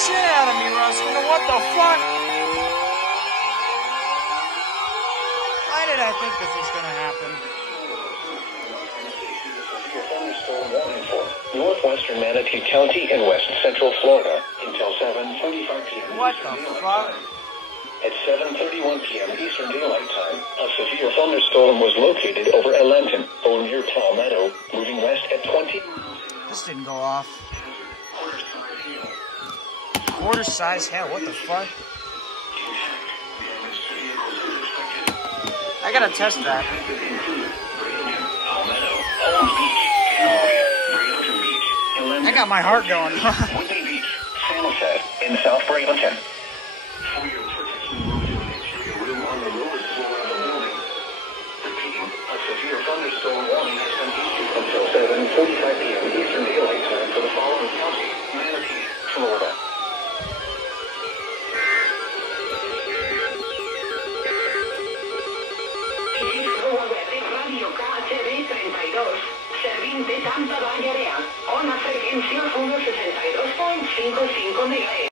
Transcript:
shit out of me, Ruskin. What the fuck? Why did I think this was gonna happen? Thunderstorm warning for northwestern Manatee County and west central Florida until 7:45 p.m. What the fuck? At 7:31 p.m. Eastern Daylight Time, a severe thunderstorm was located over Atlanton or near Palmetto, moving west at 20. This didn't go off. Quarter size hell, what the fuck? I gotta test that. I got my heart going. Whitney Beach, Samoset, in South Bradenton. For your protection, room on the lowest floor of the building. Repeating, a severe thunderstorm warning has been issued until 7:45 p.m. Eastern Daylight Time for the following county: Manatee, Florida. Servint de Tampa Bay Area. Ona freqüència 162.55 MHz.